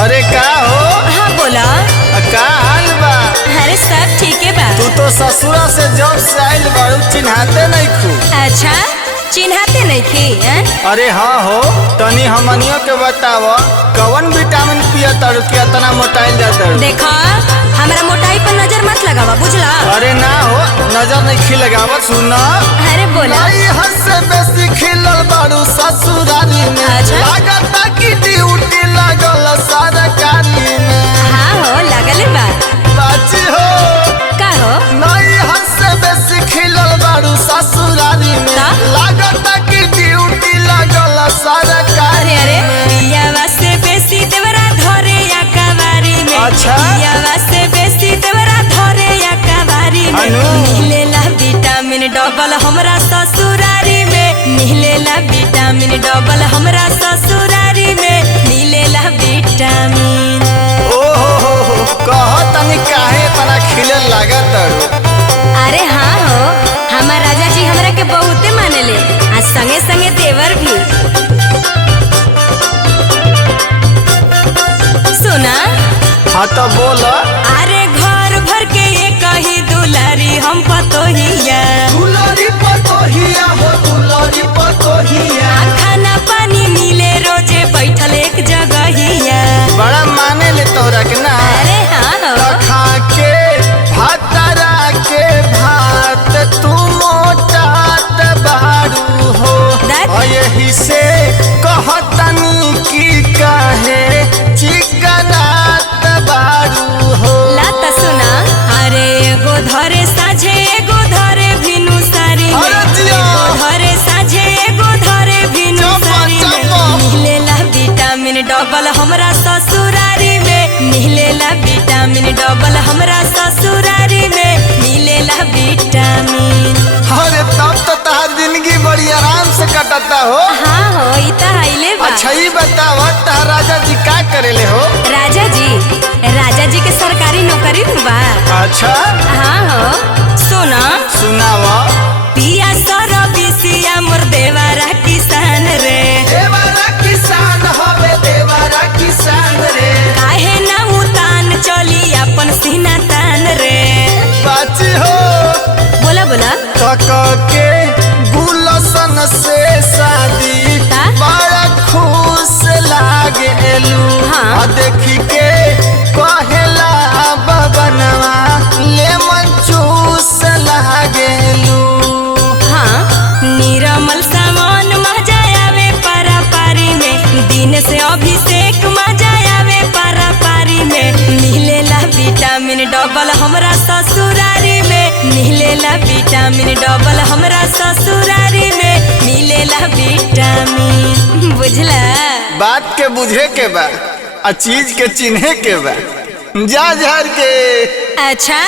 अरे का हो? हाँ बोला। का हाल बा? अरे सब ठीक है बा। तू तो ससुरा से जब से आइल बारू चिन्हाते नहीं खू। अच्छा चिन्हाते नहीं थी? अरे हाँ हो, तनी हमनियों के बताव कवन विटामिन पिया तारू कि इतना मोटाइल जाता? देखा हमारा मोटाई पर नजर मत लगावा, बुझला? अरे ना हो, नजर नहीं खी लगावा। सुना अरे बोला। से बेसी खिलल बारू ससुरारी में। अच्छा? लागता कि ड्यूटी लगल सरकारी में। हाँ हो लगल बा। बाची हो का हो? नहीं हंसे बेसी खिलल बारू ससुरारी में। का? लागता कि ड्यूटी लगल सरकारी। अरे पियावा से बेसी देवरा धरे या कवारी में। अच्छा? पियावा से बेसी देवरा धरे या कवारी में। अनु? मिलेला विटामिन डबल हमरा ससुरारी में। मिलेला विटामिन डबल हमरा ससुरारी में। मिलेला विटामिन। ओहो कह तनी काहे इतना खिलल लागत तारू? अरे हाँ हो, हमार राजा जी हमरा के बहुते मानेले, आ संगे संगे देवर भी। सुना? हाँ तो बोल। अरे घर भर के ये कही दुलारी हम पतोहिया। दुलारी पतोहिया हो, दुलारी पतोहिया। खाना पानी मिले रोजे बैठल एक जगहिया। बड़ा माने ले तोरा के ना। अरे हाँ हो। खा के भातरा के भात तू मोटात बारू हो। दत? और यही से कहतनी की काहे चिकनात बारू हो। लात सुना। अरे एगो धरे साझे एगो धरे भिनु सारी में। अरे जिया। एगो धरे साझे एगो धरे भिनु चप्पा, सारी में। चप्पा। मिलेला विटामिन डबल हमरा ससुरारी में। मिलेला विटामिन डबल हमरा ससुरारी में। मिलेला विटामिन। अरे तब तो तहार जिंदगी बड़ी आराम से कटता हो। हाँ हो ई त आइले बा। अच्छा ये बताव तहार राजा जी का करेले हो? राजा जी के सरकारी नौकरी में बा। अच्छा हाँ हो। सुना सुनावा। पिया सरबिसिया मोर देवारा किसान रे। देवारा किसान होवे, देवारा किसान रे। काहे ना उतान चली अपन सीना तान रे। बाची हो बोला बोला। तक के गुलशन से शादी ता? बड़ा खुश लागेलू। हाँ। आ देखी के कहेला बबनवा लेमन चूस लागेलू। हाँ निरमल सामान मजा आवे पारा पारी में। दिन से अभिषेक मजा आवे पारा पारी में। मिलेला विटामिन डबल हमरा ससुरारी में। मिलेला विटामिन डबल हमरा ससुरारी में। मिलेला विटामिन। बुझला? बात के बुझे के बा आ चीज के चिन्हे के बा। जा झार के। अच्छा।